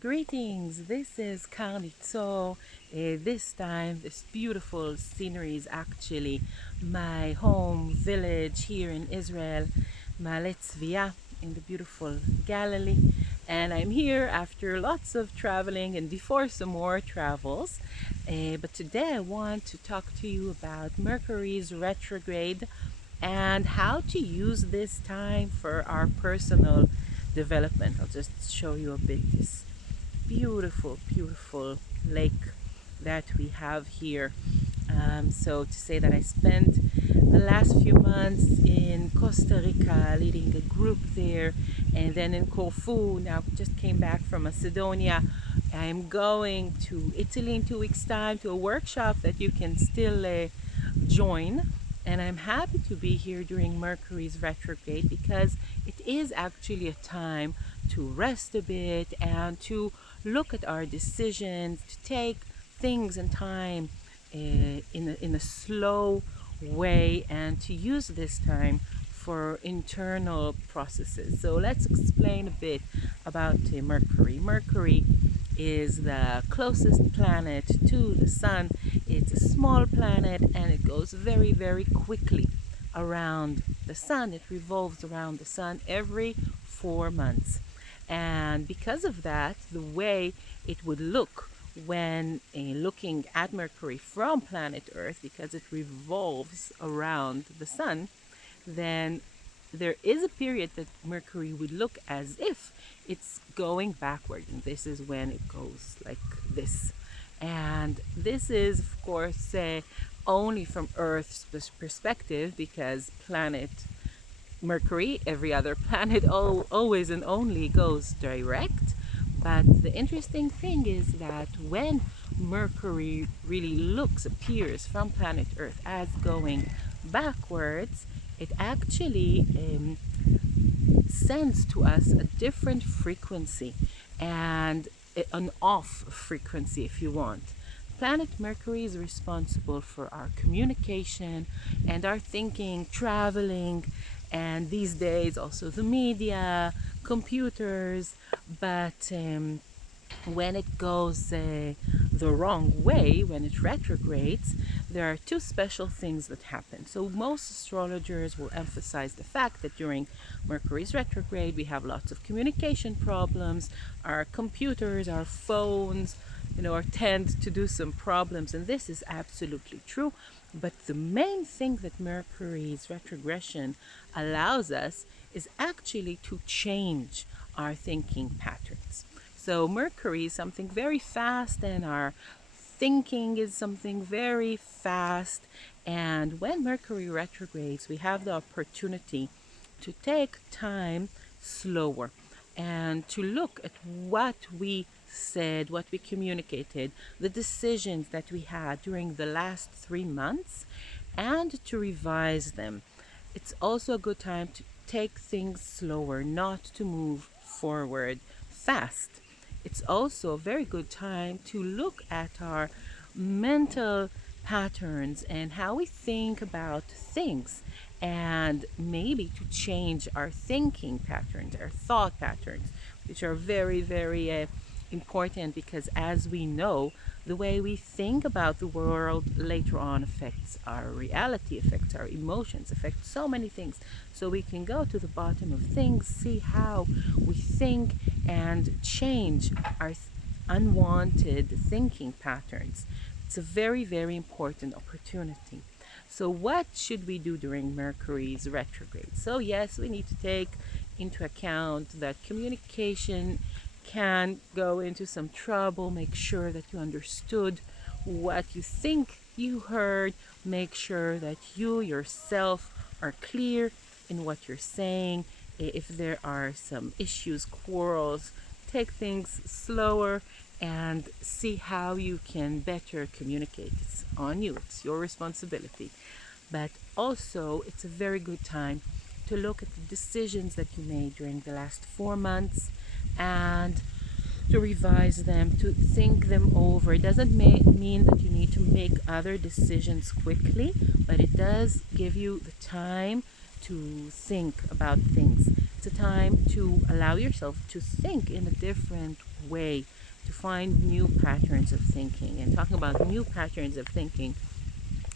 Greetings, this is Karni Zor. This time, this beautiful scenery is actually my home village here in Israel, Maletzvia, in the beautiful Galilee. And I'm here after lots of traveling and before some more travels. But today I want to talk to you about Mercury's retrograde and how to use this time for our personal development. I'll just show you a bit this beautiful lake that we have here. So to say that I spent the last few months in Costa Rica leading a group there, and then in Corfu. Now just came back from Macedonia. I'm going to Italy in 2 weeks time to a workshop that you can still join, and I'm happy to be here during Mercury's retrograde because it is actually a time to rest a bit and to look at our decisions, to take things in time in a slow way, and to use this time for internal processes. So let's explain a bit about Mercury. Mercury is the closest planet to the Sun. It's a small planet and it goes very quickly around the Sun. It revolves around the Sun every 4 months. And because of that, the way it would look when looking at Mercury from planet Earth, because it revolves around the Sun, then there is a period that Mercury would look as if it's going backward, and this is when it goes like this. And this is, of course, only from Earth's perspective, because planet Mercury, every other planet, always and only goes direct. But the interesting thing is that when Mercury really appears from planet Earth as going backwards, it actually sends to us a different frequency, and an off frequency, if you want. Planet Mercury is responsible for our communication and our thinking, traveling, and these days also the media, computers. But when it goes the wrong way, when it retrogrades, there are two special things that happen. So most astrologers will emphasize the fact that during Mercury's retrograde we have lots of communication problems. Our computers, our phones, tend to do some problems, and this is absolutely true. But the main thing that Mercury's retrogression allows us is actually to change our thinking patterns. So Mercury is something very fast, and our thinking is something very fast. And when Mercury retrogrades, we have the opportunity to take time slower and to look at what we said, what we communicated, the decisions that we had during the last 3 months, and to revise them. It's also a good time to take things slower, not to move forward fast. It's also a very good time to look at our mental patterns and how we think about things, and maybe to change our thinking patterns, our thought patterns, which are very important, because as we know, the way we think about the world later on affects our reality, affects our emotions, affects so many things. So we can go to the bottom of things, see how we think, and change our unwanted thinking patterns. It's a very important opportunity. So what should we do during Mercury's retrograde? So yes, we need to take into account that communication can go into some trouble. Make sure that you understood what you think you heard. Make sure that you yourself are clear in what you're saying. If there are some issues, quarrels, take things slower and see how you can better communicate. It's on you, it's your responsibility. But also, it's a very good time to look at the decisions that you made during the last 4 months and to revise them, to think them over. It doesn't mean that you need to make other decisions quickly, but it does give you the time to think about things. It's a time to allow yourself to think in a different way, to find new patterns of thinking. And talking about new patterns of thinking,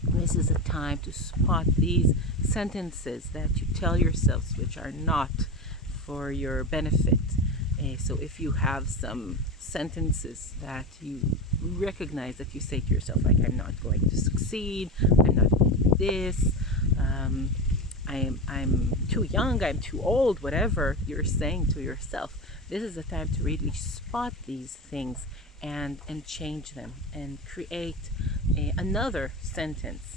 this is a time to spot these sentences that you tell yourselves which are not for your benefit. So if you have some sentences that you recognize, that you say to yourself, like, I'm not going to succeed, I'm not going to do this, I'm too young, I'm too old, whatever you're saying to yourself, this is the time to really spot these things and change them and create another sentence.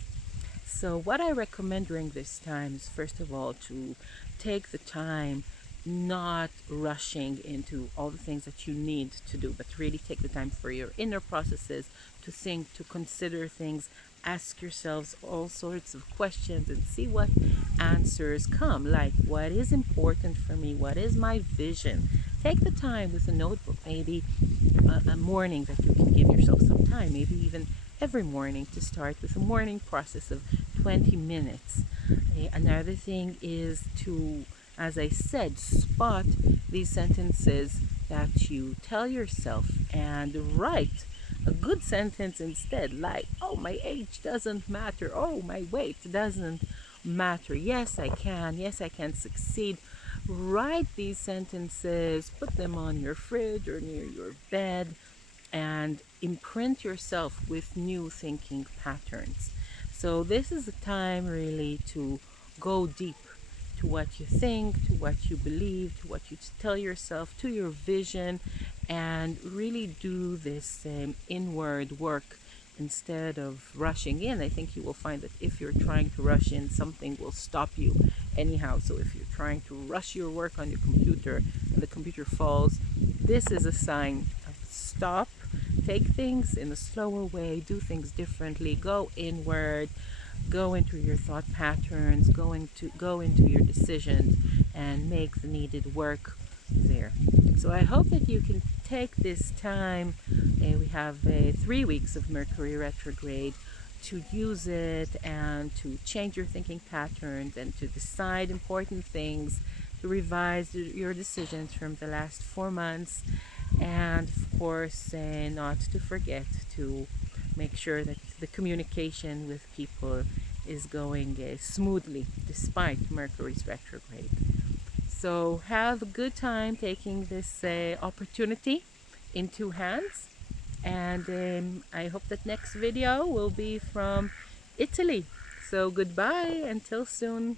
So what I recommend during this time is, first of all, to take the time, not rushing into all the things that you need to do, but really take the time for your inner processes, to think, to consider things, ask yourselves all sorts of questions and see what answers come. Like, what is important for me? What is my vision? Take the time with a notebook, maybe a morning that you can give yourself some time, maybe even every morning, to start with a morning process of 20 minutes. Another thing is to, as I said, spot these sentences that you tell yourself and write a good sentence instead, like, oh, my age doesn't matter, oh, my weight doesn't matter, yes, I can succeed. Write these sentences, put them on your fridge or near your bed, and imprint yourself with new thinking patterns. So this is a time really to go deep to what you think, to what you believe, to what you tell yourself, to your vision, and really do this inward work instead of rushing in. I think you will find that if you're trying to rush in, something will stop you anyhow. So if you're trying to rush your work on your computer and the computer falls, this is a sign of stop. Take things in a slower way, do things differently, go inward, go into your thought patterns, go into your decisions, and make the needed work there. So I hope that you can take this time. We have 3 weeks of Mercury retrograde to use it and to change your thinking patterns and to decide important things, to revise your decisions from the last 4 months, and of course not to forget to make sure that the communication with people is going smoothly despite Mercury's retrograde. So have a good time taking this opportunity into hands, and I hope that next video will be from Italy. So goodbye, until soon.